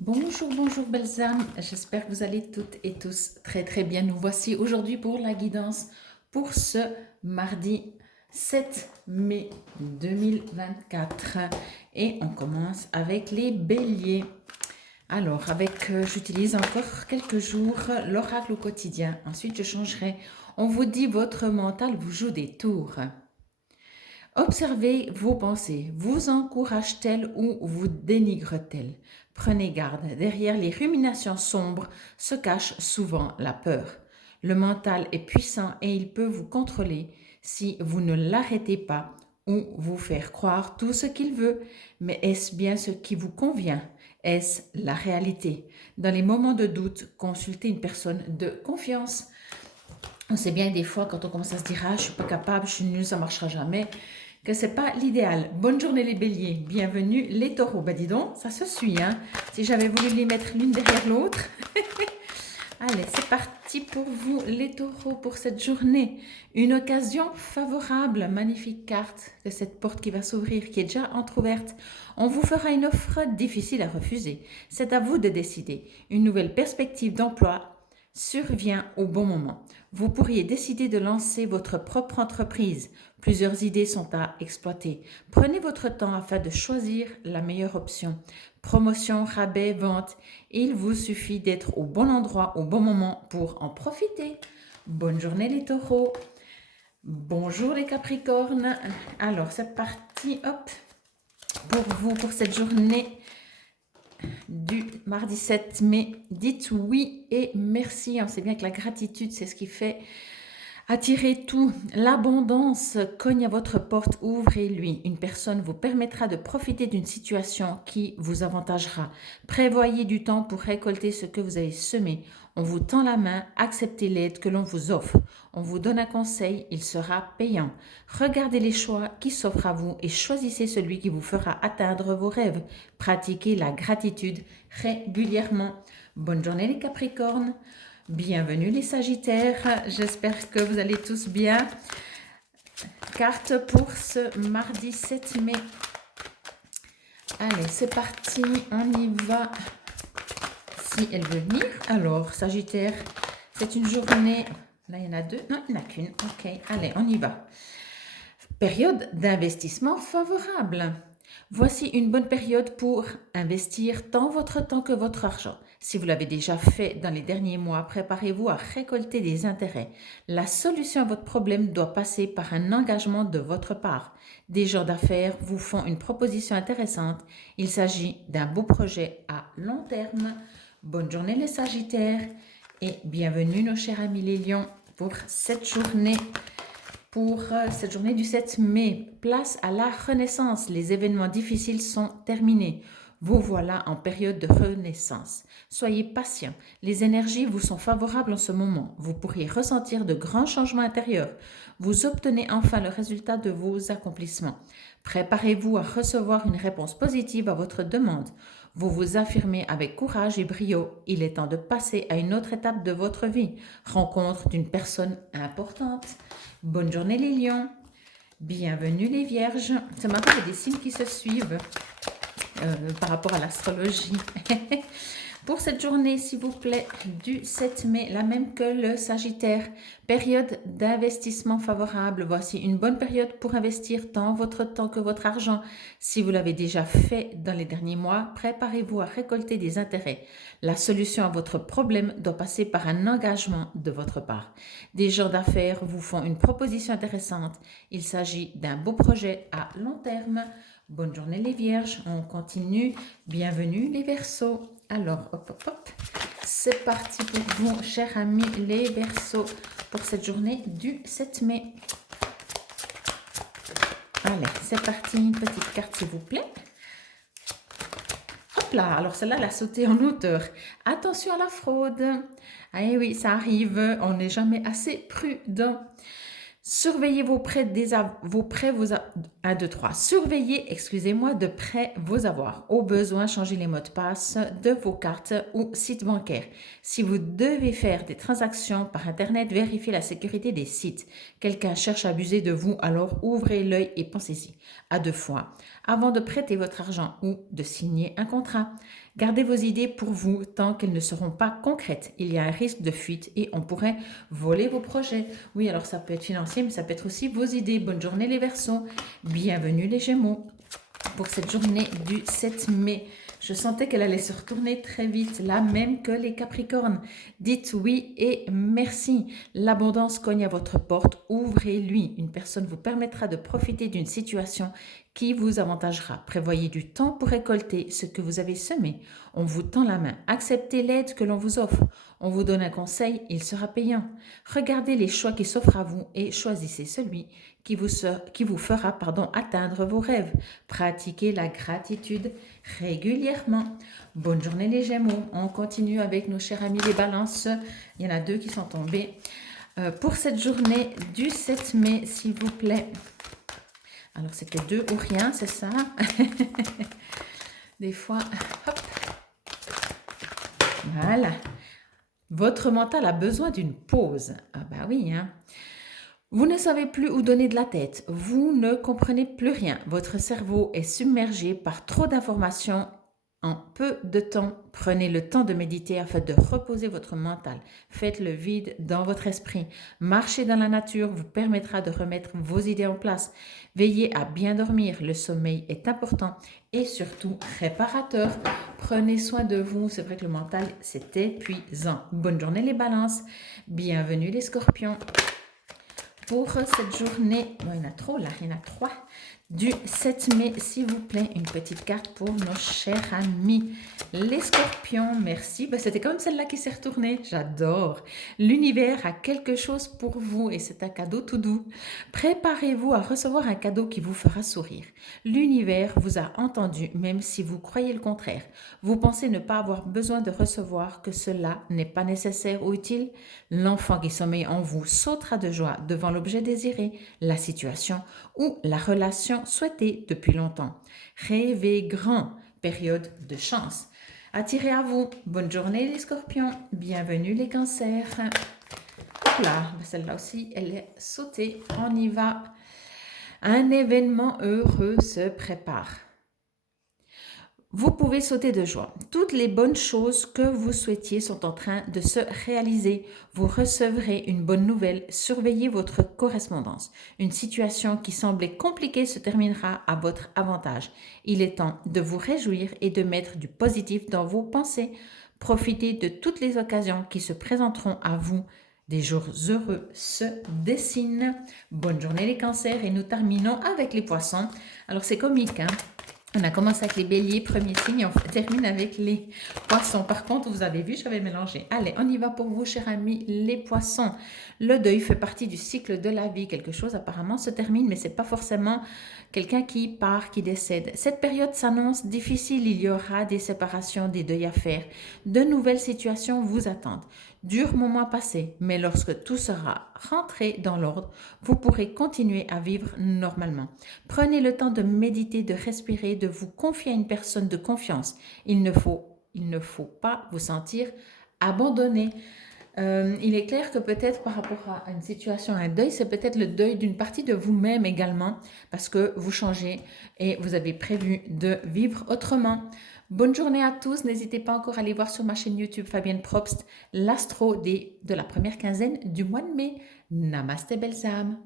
Bonjour, bonjour belles âmes, j'espère que vous allez toutes et tous très très bien. Nous voici aujourd'hui pour la guidance pour ce mardi 7 mai 2024 et on commence avec les béliers. Alors, j'utilise encore quelques jours l'oracle au quotidien, ensuite je changerai. On vous dit votre mental vous joue des tours. Observez vos pensées. Vous encourage-t-elle ou vous dénigre-t-elle? Prenez garde. Derrière les ruminations sombres se cache souvent la peur. Le mental est puissant et il peut vous contrôler si vous ne l'arrêtez pas ou vous faire croire tout ce qu'il veut. Mais est-ce bien ce qui vous convient? Est-ce la réalité? Dans les moments de doute, consultez une personne de confiance. On sait bien des fois quand on commence à se dire « Ah, je suis pas capable, je suis nulle, ça marchera jamais », que c'est pas l'idéal. Bonne journée les béliers, bienvenue les taureaux. Ben dis donc, ça se suit, hein. Si j'avais voulu les mettre l'une derrière l'autre. Allez, c'est parti pour vous les taureaux pour cette journée. Une occasion favorable, magnifique carte de cette porte qui va s'ouvrir, qui est déjà entrouverte. On vous fera une offre difficile à refuser. C'est à vous de décider. Une nouvelle perspective d'emploi survient au bon moment. Vous pourriez décider de lancer votre propre entreprise. Plusieurs idées sont à exploiter. Prenez votre temps afin de choisir la meilleure option. Promotion, rabais, vente. Il vous suffit d'être au bon endroit au bon moment pour en profiter. Bonne journée les taureaux. Bonjour les capricornes. Alors c'est parti, hop, pour vous pour cette journée du mardi 7 mai. Dites oui et merci. On sait bien que la gratitude, c'est ce qui fait attirer tout. L'abondance cogne à votre porte, ouvrez-lui. Une personne vous permettra de profiter d'une situation qui vous avantagera. Prévoyez du temps pour récolter ce que vous avez semé. On vous tend la main, acceptez l'aide que l'on vous offre. On vous donne un conseil, il sera payant. Regardez les choix qui s'offrent à vous et choisissez celui qui vous fera atteindre vos rêves. Pratiquez la gratitude régulièrement. Bonne journée les Capricornes. Bienvenue les Sagittaires, j'espère que vous allez tous bien. Carte pour ce mardi 7 mai. Allez, c'est parti, on y va. Si elle veut venir. Alors, Sagittaire, c'est une journée... Là, il y en a deux. Non, il n'y en a qu'une. Ok, allez, on y va. Période d'investissement favorable. Voici une bonne période pour investir tant votre temps que votre argent. Si vous l'avez déjà fait dans les derniers mois, préparez-vous à récolter des intérêts. La solution à votre problème doit passer par un engagement de votre part. Des gens d'affaires vous font une proposition intéressante. Il s'agit d'un beau projet à long terme. Bonne journée les Sagittaires et bienvenue nos chers amis les Lions pour cette journée. Pour cette journée du 7 mai, place à la renaissance. Les événements difficiles sont terminés. Vous voilà en période de renaissance. Soyez patient. Les énergies vous sont favorables en ce moment. Vous pourriez ressentir de grands changements intérieurs. Vous obtenez enfin le résultat de vos accomplissements. Préparez-vous à recevoir une réponse positive à votre demande. Vous vous affirmez avec courage et brio. Il est temps de passer à une autre étape de votre vie. Rencontre d'une personne importante. Bonne journée les lions. Bienvenue les vierges. C'est marrant, il y a des signes qui se suivent par rapport à l'astrologie. Pour cette journée, s'il vous plaît, du 7 mai, la même que le Sagittaire, période d'investissement favorable. Voici une bonne période pour investir tant votre temps que votre argent. Si vous l'avez déjà fait dans les derniers mois, préparez-vous à récolter des intérêts. La solution à votre problème doit passer par un engagement de votre part. Des gens d'affaires vous font une proposition intéressante. Il s'agit d'un beau projet à long terme. Bonne journée les vierges, on continue. Bienvenue les Verseaux. Alors, hop, hop, hop, c'est parti pour vous, chers amis les Verseaux, pour cette journée du 7 mai. Allez, c'est parti, une petite carte s'il vous plaît. Hop là, alors celle-là, elle a sauté en hauteur. Attention à la fraude. Ah oui, ça arrive, on n'est jamais assez prudent. Surveillez Surveillez, excusez-moi, de près vos avoirs. Au besoin, changez les mots de passe de vos cartes ou sites bancaires. Si vous devez faire des transactions par Internet, vérifiez la sécurité des sites. Quelqu'un cherche à abuser de vous, alors ouvrez l'œil et pensez-y à deux fois. avant de prêter votre argent ou de signer un contrat. Gardez vos idées pour vous tant qu'elles ne seront pas concrètes. Il y a un risque de fuite et on pourrait voler vos projets. Oui, alors ça peut être financier, mais ça peut être aussi vos idées. Bonne journée les Verseaux. Bienvenue les Gémeaux. Pour cette journée du 7 mai, je sentais qu'elle allait se retourner très vite, là même que les Capricornes. Dites oui et merci. L'abondance cogne à votre porte, ouvrez-lui. Une personne vous permettra de profiter d'une situation qui vous avantagera. Prévoyez du temps pour récolter ce que vous avez semé. On vous tend la main. Acceptez l'aide que l'on vous offre. On vous donne un conseil, il sera payant. Regardez les choix qui s'offrent à vous et choisissez celui qui vous fera atteindre vos rêves. Pratiquez la gratitude régulièrement. Bonne journée les Gémeaux. On continue avec nos chers amis les Balances. Il y en a 2 qui sont tombés. Pour cette journée du 7 mai, s'il vous plaît. Alors, c'était 2 ou rien, c'est ça? Des fois, hop. Voilà. Votre mental a besoin d'une pause. Ah bah oui, hein. Vous ne savez plus où donner de la tête. Vous ne comprenez plus rien. Votre cerveau est submergé par trop d'informations en peu de temps. Prenez le temps de méditer afin de reposer votre mental. Faites le vide dans votre esprit. Marcher dans la nature vous permettra de remettre vos idées en place. Veillez à bien dormir. Le sommeil est important et surtout réparateur. Prenez soin de vous. C'est vrai que le mental, c'est épuisant. Bonne journée les Balances. Bienvenue les Scorpions. Pour cette journée, bon, il y en a trop là, il y en a 3, du 7 mai, s'il vous plaît, une petite carte pour nos chers amis. Les Scorpions, merci. Ben, c'était comme celle-là qui s'est retournée, j'adore. L'univers a quelque chose pour vous et c'est un cadeau tout doux. Préparez-vous à recevoir un cadeau qui vous fera sourire. L'univers vous a entendu, même si vous croyez le contraire. Vous pensez ne pas avoir besoin de recevoir, que cela n'est pas nécessaire ou utile. L'enfant qui sommeille en vous sautera de joie devant l'objet désiré, la situation ou la relation souhaitée depuis longtemps. Rêvez grand, période de chance. Attirez à vous. Bonne journée les Scorpions. Bienvenue les Cancers. Hop là, celle-là aussi, elle est sautée. On y va. Un événement heureux se prépare. Vous pouvez sauter de joie. Toutes les bonnes choses que vous souhaitiez sont en train de se réaliser. Vous recevrez une bonne nouvelle. Surveillez votre correspondance. Une situation qui semblait compliquée se terminera à votre avantage. Il est temps de vous réjouir et de mettre du positif dans vos pensées. Profitez de toutes les occasions qui se présenteront à vous. Des jours heureux se dessinent. Bonne journée les Cancers et nous terminons avec les Poissons. Alors c'est comique, hein? On a commencé avec les Béliers, premier signe, et on termine avec les Poissons. Par contre, vous avez vu, j'avais mélangé. Allez, on y va pour vous, chers amis, les Poissons. Le deuil fait partie du cycle de la vie. Quelque chose apparemment se termine, mais ce n'est pas forcément quelqu'un qui part, qui décède. Cette période s'annonce difficile. Il y aura des séparations, des deuils à faire. De nouvelles situations vous attendent. Dur moment passé, mais lorsque tout sera rentré dans l'ordre, vous pourrez continuer à vivre normalement. Prenez le temps de méditer, de respirer, de vous confier à une personne de confiance. Il ne faut pas vous sentir abandonné. Il est clair que peut-être par rapport à une situation, un deuil, c'est peut-être le deuil d'une partie de vous-même également, parce que vous changez et vous avez prévu de vivre autrement. Bonne journée à tous. N'hésitez pas encore à aller voir sur ma chaîne YouTube Fabienne Probst l'astro de la première quinzaine du mois de mai. Namaste belles âmes.